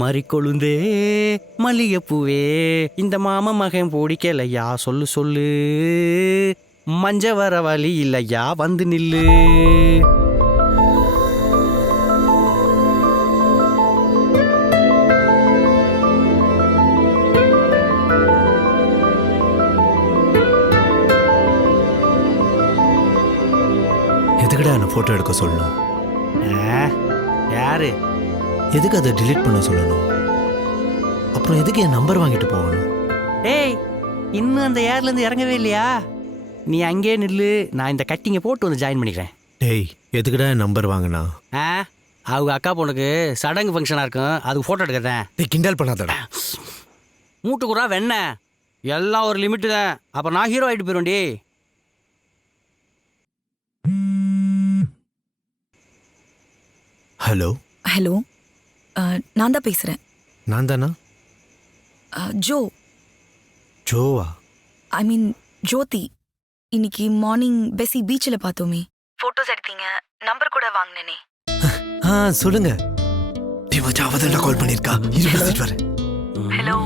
மறிக்கொழுந்தே மல்லிகைப்பூவே இந்த மாம மகன் பிடிக்கலையா சொல்லு சொல்லு மஞ்ச வர வழி இல்லையா வந்து நில்லு. எதுக்குடா என்ன ஃபோட்டோ எடுக்க சொல்லணும்? யாரு? எதுக்கு அதை டிலீட் பண்ண சொல்லணும்? அப்புறம் எதுக்கு என் நம்பர் வாங்கிட்டு போகணும்? ஏய், இன்னும் அந்த ஏர்லேருந்து இறங்கவே இல்லையா? நீ அங்கேயே நில்லு, நான் இந்த கட்டிங்கை போட்டு வந்து ஜாயின் பண்ணிக்கிறேன். டேய், எதுக்குடா என் நம்பர் வாங்கினா? அவங்க அக்கா பொண்ணுக்கு சடங்கு ஃபங்க்ஷனாக இருக்கும், அதுக்கு ஃபோட்டோ எடுக்கிறேன். டேய், கிண்டல் பண்ணாதடா. மூட்டுக்குறா வெண்ண எல்லாம் ஒரு லிமிட்டு தான், அப்புறம் நான் ஹீரோ ஆகிட்டு போயிடும்டி. ஹலோ ஹலோ, நான் தான் பேசுகிறேன். நான் தானா? ஜோ, ஜோவா? ஐ மீன் ஜோதி. இன்னைக்கு மார்னிங் பெஸி பீச்சில் பார்த்தோமே, ஃபோட்டோஸ் எடுத்தீங்க, நம்பர் கூட வாங்கினேனே. சொல்லுங்க. டேய் மச்சான், அவதான் கால் பண்ணியிருக்கா. இரு பேசிட்டு வரேன். ஹலோ